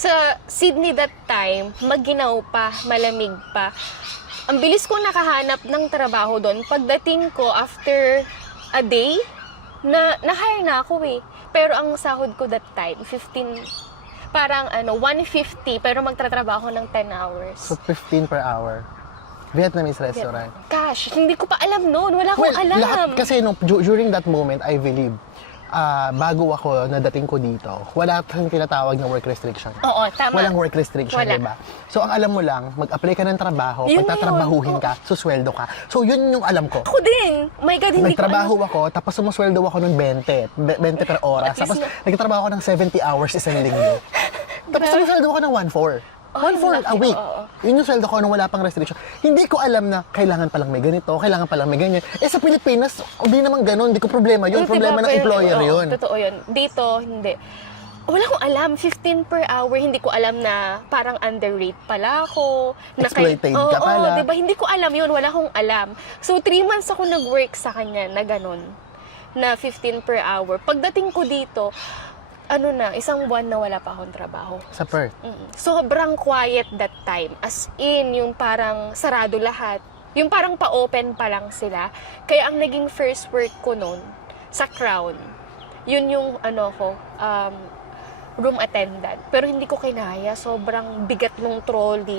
Sa Sydney that time, maginaw pa, malamig pa. Ang bilis ko nakahanap ng trabaho doon. Pagdating ko, after a day, na-hire na ako eh. Pero ang sahod ko that time, 150, pero magtatrabaho ng 10 hours. So, 15 per hour. Vietnamese restaurant. Gosh, hindi ko pa alam noon. Wala akong alam. Lahat kasi during that moment, I believe, bago ako nadating ko dito, wala kang tinatawag na work restriction. Oo, tama. Walang work restriction, Wala. diba? So, ang alam mo lang, mag-apply ka ng trabaho, Yun pagtatrabahuhin yun. ka, susweldo ka. So, yun yung alam ko. Ako din. My God, hindi ko Nagtrabaho alam. ako, tapos sumusweldo ako ng 20 per oras. At least Tapos, nagtrabaho ako ng 70 hours isang linggo. Tapos, sumusweldo ako ng 1/4. Ay, 1/4 a laki, week. oo. Yun yung sweldo ko nung wala pang restriction. Hindi ko alam na kailangan palang may ganito, kailangan palang may ganyan. Sa Pilipinas, hindi naman ganun. Hindi ko problema yun. Diba, Problema ng employer oo, yun. Totoo yun. Dito, hindi. Wala akong alam. 15 per hour. Hindi ko alam na parang underrate pala ako. Exploited ka pala. Oo, diba? Hindi ko alam yun. Wala akong alam. So, 3 months ako nag-work sa kanya na ganun. Na 15 per hour. Pagdating ko dito, isang buwan na wala pa akong trabaho. Sa Perth. Sobrang quiet that time. As in, yung parang sarado lahat. Yung parang pa-open pa lang sila. Kaya ang naging first work ko noon, sa Crown, yun yung room attendant. Pero hindi ko kinaya. Sobrang bigat ng trolley.